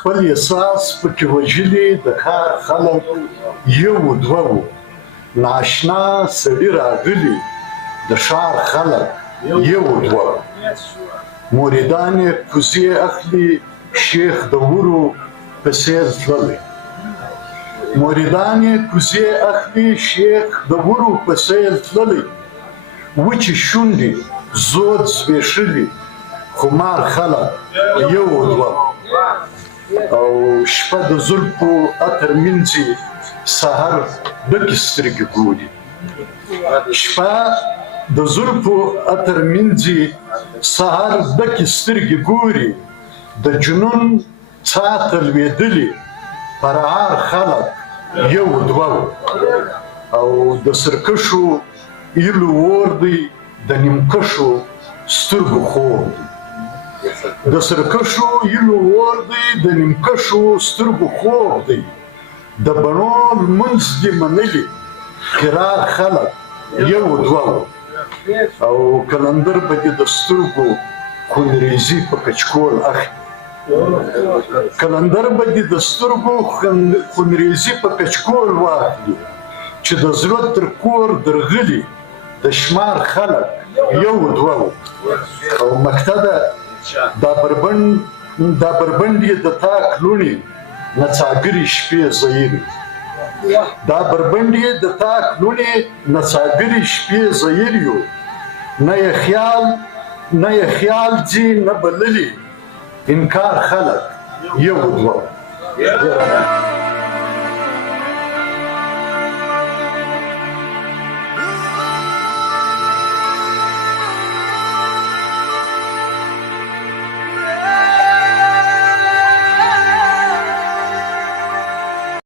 خپل احساس پکې وژلي د ښار خلک یو دوه وو ناشنا سړي راغلي د ښار خلک یو دوه مریدان یې کوزې اخلي شیخ د ورو په څېر تللی مریدان یې کوزې اخلي شیخ د ورو په څېر تللی وچې شونډې زود زبېښلي خمار خلک یو دوه او شپه د زلفو عطر مینځي سهار ډکې سترګې ګوري شپه د زلفو عطر مینځي سهار ډکې سترګې ګوري د جنون څا ته لوېدلي پرهار خلک یو دوه او د سرکشو ایلو اور دی د نیمکشو سترګو خوب دی د سرکشو ایلو اور دی د نیمکشو سترګو خوب دی د بڼو لمونځ دې منلي قرار خلک یو دوه او کلندر به دې د سترګو خونریزي په کچکول اخلي کلندر به دې د سترګو خونریزي په کچکول واخلي چې د زړه تر کور درغلي د شمار خلک یو دوه او مقتده دا بربند یې د تاک لوڼې نڅاګرې شپې زیري دا بربند یې د تاک لوڼې نڅاګرې شپې زیري نه یې خیال ځي نه بللي انکار خلک یو دوه